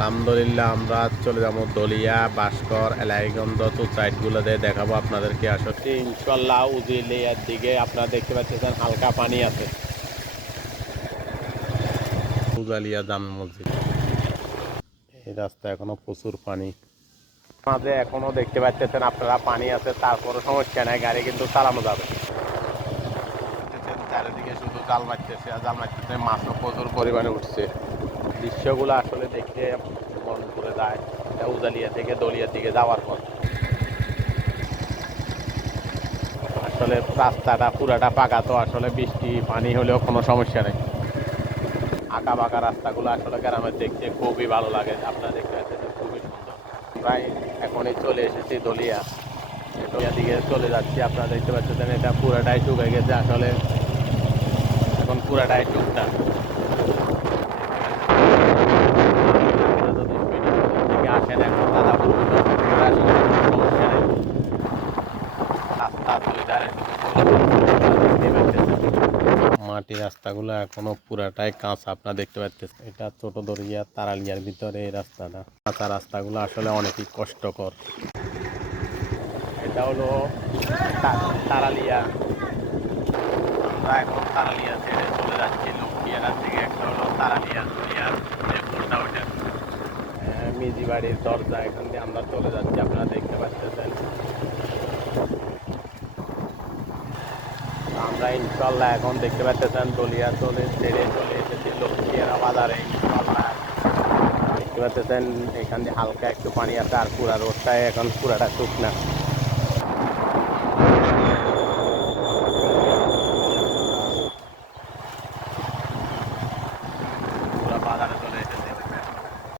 আলহামদুলিল্লাহ আমরা আজ চলে যাবো দলিয়া ভাস্কর এলাইগঞ্জ সাইডগুলোতে দেখাবো আপনাদেরকে। আসলে ইনশাল্লাহ উজিলিয়ার দিকে আপনারা দেখতে পাচ্ছেন হালকা পানি আছে। উজালিয়া জামে মসজিদ, এই রাস্তা এখনো প্রচুর পানি, মাঝে এখনো দেখতে পাচ্ছেন আপনারা পানি আছে, তারপরে সমস্যা নাই, গাড়ি কিন্তু চালানো যাবে। চারিদিকে শুধু জাল মারতেছে আর জাল মারতেছে, মাছও প্রচুর পরিমাণে উঠছে। দৃশ্যগুলো আসলে দেখতে মন করে যায়। এটা উজালিয়া থেকে দলিয়ার দিকে যাওয়ার পর আসলে রাস্তাটা পুরাটা পাকা, তো আসলে বৃষ্টি পানি হলেও কোনো সমস্যা নেই। আঁকা বাঁকা রাস্তাগুলো আসলে গ্রামের দেখতে খুবই ভালো লাগে। আপনারা দেখতে পাচ্ছেন খুবই সুন্দর। প্রায় এখনই চলে এসেছি দলিয়া, দলিয়া দিকে চলে যাচ্ছি। আপনারা দেখতে পাচ্ছেন এটা পুরাটাই শুকিয়ে গেছে, আসলে এখন পুরাটাই টুকটাক। আসেন এখন দাদা সমস্যা নেই, রাস্তা দুই ধারে মাটি রাস্তাগুলো এখনো পুরাটাই কাঁচা। আপনারা দেখতে পাচ্ছেন এটা ছোট দরিয়া তারালিয়ার ভিতরে এই রাস্তাটা। কাঁচা রাস্তাগুলো আসলে অনেকই কষ্টকর। এটা হলো তারালিয়া, আমরা এখন তারালিয়া ছেড়ে চলে যাচ্ছি লক্ষ্মীয়ারার দিকে। একটা হলো তারালিয়া দরিয়ার যে পুলটা, ওইটা মিজি বাড়ির দরজা, এখান দিয়ে আমরা চলে যাচ্ছি। আপনারা দেখতে পাচ্ছেন আমরা ইনশাল্লাহ এখন দেখতে পাচ্ছেন দলিয়া ছেড়ে চলে এসেছি লক্ষ্মীয়ারা বাজারে। ইনশাল্লাহ দেখতে পাচ্ছেন এখান দিয়ে হালকা একটু পানি আছে, আর পুরা রোডটায় এখন পুরাটা শুকনা।